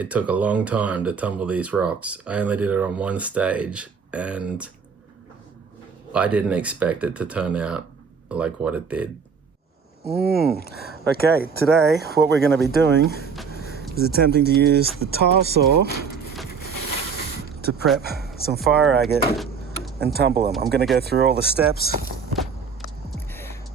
It took a long time to tumble these rocks. I only did it on one stage and I didn't expect it to turn out like what it did. Okay, today what we're going to be doing is attempting to use the tile saw to prep some fire agate and tumble them. I'm going to go through all the steps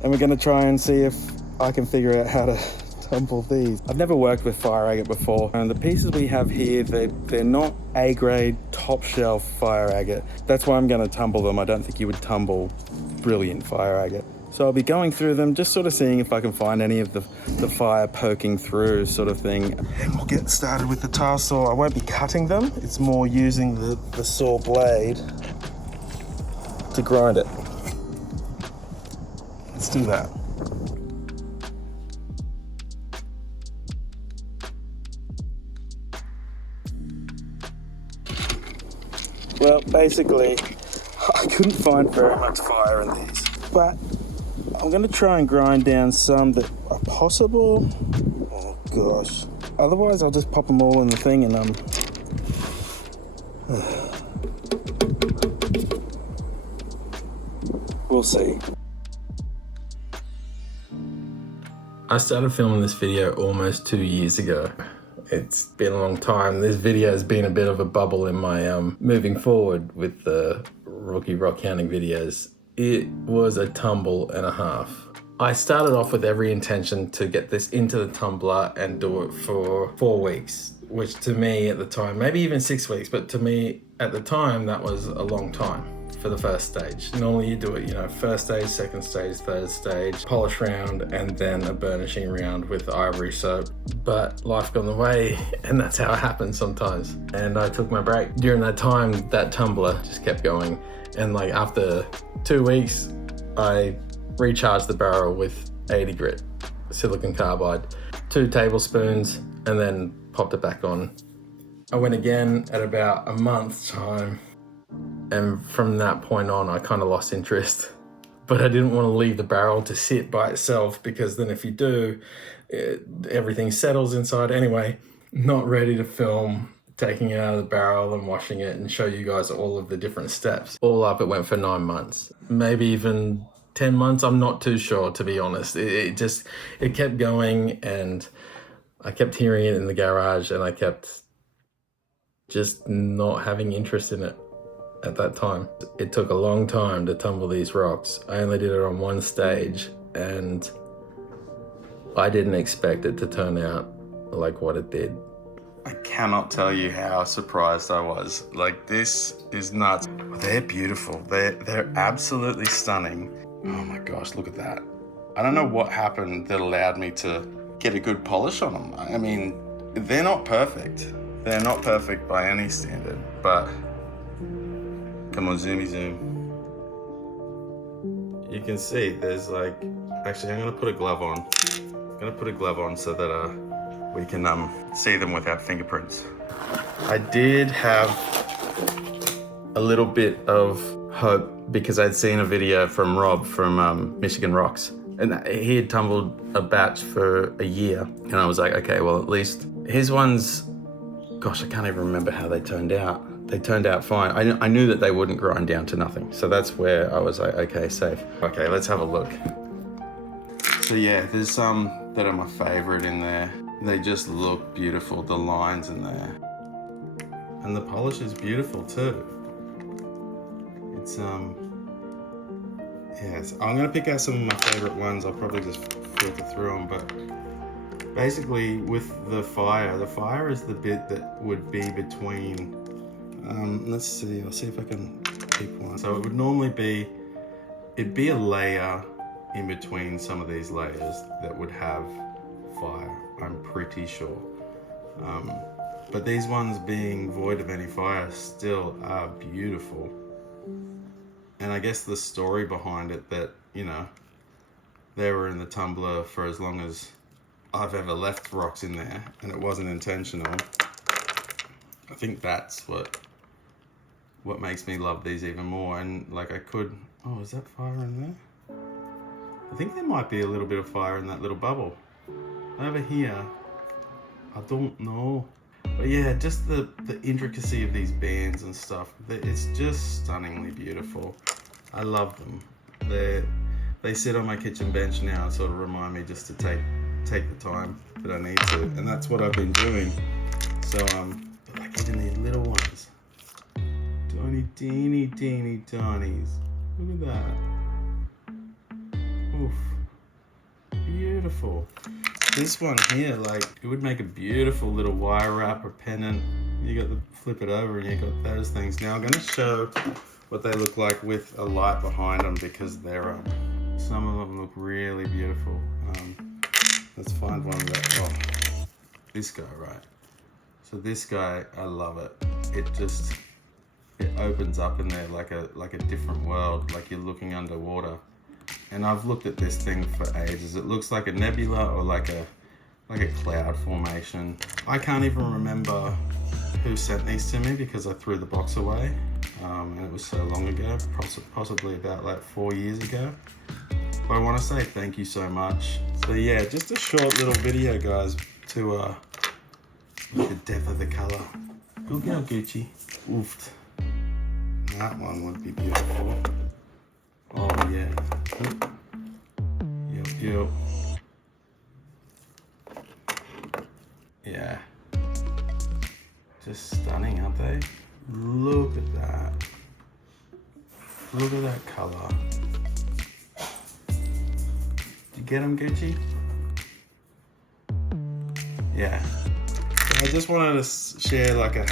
and we're going to try and see if I can figure out how to tumble these. I've never worked with fire agate before, and the pieces we have here, they're not A-grade top shelf fire agate. That's why I'm going to tumble them. I don't think you would tumble brilliant fire agate. So I'll be going through them, just sort of seeing if I can find any of the fire poking through sort of thing. And we'll get started with the tile saw. I won't be cutting them. It's more using the saw blade to grind it. Let's do that. Well, basically, I couldn't find very much fire in these, but I'm gonna try and grind down some that are possible. Oh gosh. Otherwise, I'll just pop them all in the thing and we'll see. I started filming this video almost 2 years ago. It's been a long time. This video has been a bit of a bubble in my moving forward with the Rookie rock counting videos. It was a tumble and a half. I started off with every intention to get this into the tumbler and do it for 4 weeks, which to me at the time, maybe even 6 weeks, but to me at the time, that was a long time for the first stage. Normally you do it, first stage, second stage, third stage, polish round, and then a burnishing round with ivory soap. But life got in the way, and that's how it happens sometimes. And I took my break. During that time, that tumbler just kept going. And like after 2 weeks, I recharged the barrel with 80 grit silicon carbide, 2 tablespoons, and then popped it back on. I went again at about a month's time. And from that point on, I kind of lost interest. But I didn't want to leave the barrel to sit by itself, because then if you do, everything settles inside. Anyway, not ready to film taking it out of the barrel and washing it and show you guys all of the different steps. All up, it went for 9 months, maybe even 10 months. I'm not too sure, to be honest. It kept going, and I kept hearing it in the garage, and I kept just not having interest in it. At that time, it took a long time to tumble these rocks. I only did it on one stage, and I didn't expect it to turn out like what it did. I cannot tell you how surprised I was. Like, this is nuts. They're beautiful. They're absolutely stunning. Oh my gosh, look at that. I don't know what happened that allowed me to get a good polish on them. I mean, they're not perfect. They're not perfect by any standard, but come on, zoomy zoom. You can see there's like, actually I'm gonna put a glove on. I'm gonna put a glove on so that we can see them without fingerprints. I did have a little bit of hope because I'd seen a video from Rob from Michigan Rocks, and he had tumbled a batch for a year. And I was like, okay, well at least his ones, gosh, I can't even remember how they turned out. They turned out fine. I knew that they wouldn't grind down to nothing. So that's where I was like, okay, safe. Okay, let's have a look. So yeah, there's some that are my favorite in there. They just look beautiful, the lines in there. And the polish is beautiful too. It's, yes, I'm gonna pick out some of my favorite ones. I'll probably just filter through them, but basically with the fire is the bit that would be between, let's see, I'll see if I can pick one. So it would normally be, it'd be a layer in between some of these layers that would have fire, I'm pretty sure. But these ones being void of any fire still are beautiful. And I guess the story behind it that, they were in the tumbler for as long as I've ever left rocks in there, and it wasn't intentional. I think that's what makes me love these even more. And like oh, is that fire in there? I think there might be a little bit of fire in that little bubble. Over here, I don't know. But yeah, just the intricacy of these bands and stuff, it's just stunningly beautiful. I love them. They sit on my kitchen bench now and sort of remind me just to take the time that I need to, and that's what I've been doing. So like even these little ones, teeny tinies. Look at that. Oof, beautiful. This one here, like, it would make a beautiful little wire wrap or pendant. You got the flip it over and you got those things. Now I'm going to show what they look like with a light behind them, because they're some of them look really beautiful. Let's find one that, oh, this guy, right? So this guy, I love it. It opens up in there like a different world, like you're looking underwater. And I've looked at this thing for ages. It looks like a nebula or like a cloud formation. I can't even remember who sent these to me because I threw the box away. And it was so long ago, possibly about like 4 years ago. But I want to say thank you so much. So yeah, just a short little video, guys, to the depth of the color. Good girl, Gucci. Oofed. That one would be beautiful. Oh yeah. Yep. Yeah. Just stunning, aren't they? Look at that. Look at that color. Did you get them, Gucci? Yeah. So I just wanted to share like a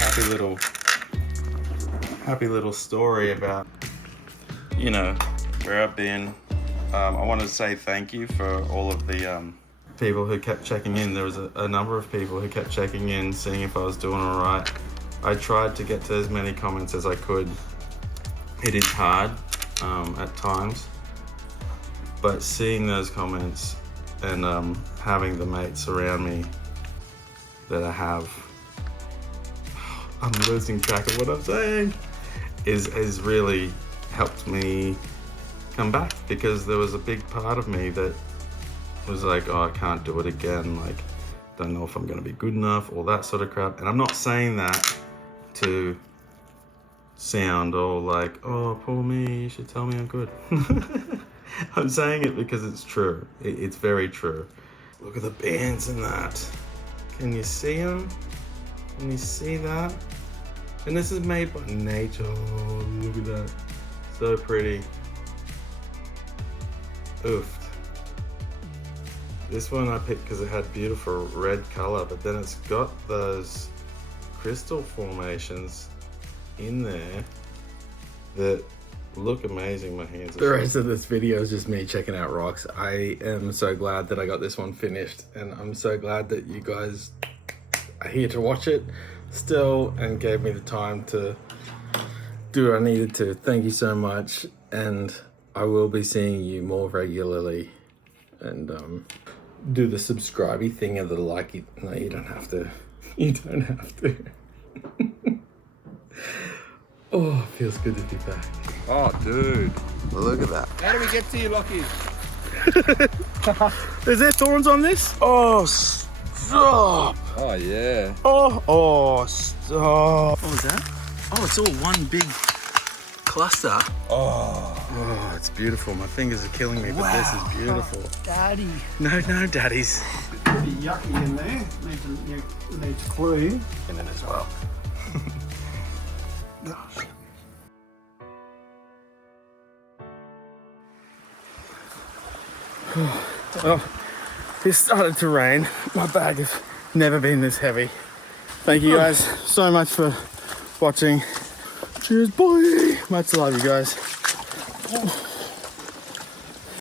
happy little story about, you know, where I've been. I wanted to say thank you for all of the people who kept checking in. There was a number of people who kept checking in, seeing if I was doing all right. I tried to get to as many comments as I could. It is hard at times, but seeing those comments and having the mates around me that I have, I'm losing track of what I'm saying, is really helped me come back, because there was a big part of me that was like, oh, I can't do it again, like, don't know if I'm gonna be good enough, all that sort of crap. And I'm not saying that to sound all like, oh, poor me, you should tell me I'm good. I'm saying it because it's true. It's very true. Look at the bands in that. Can you see them? Can you see that? And this is made by nature. Oh, look at that. So pretty. Oofed. This one I picked because it had beautiful red color, but then it's got those crystal formations in there that look amazing. My hands are the rest of this video is just me checking out rocks. I am so glad that I got this one finished, and I'm so glad that you guys are here to watch it still and gave me the time to do what I needed to. Thank you so much, and I will be seeing you more regularly. And do the subscribey thing and the likey. No, you don't have to. You don't have to. Oh, it feels good to be back. Oh, dude. Look at that. How do we get to you, Lockie? Is there thorns on this? Oh, stop. Oh, yeah. Oh, stop. What was that? Oh, it's all one big cluster. Oh, it's beautiful. My fingers are killing me, but this is beautiful. Daddy. No, daddies. Pretty yucky in there. Need to clean. And then as well. Gosh. Well, it started to rain. My bag has never been this heavy. Thank you guys so much for watching. Cheers, boy. Much love, you guys.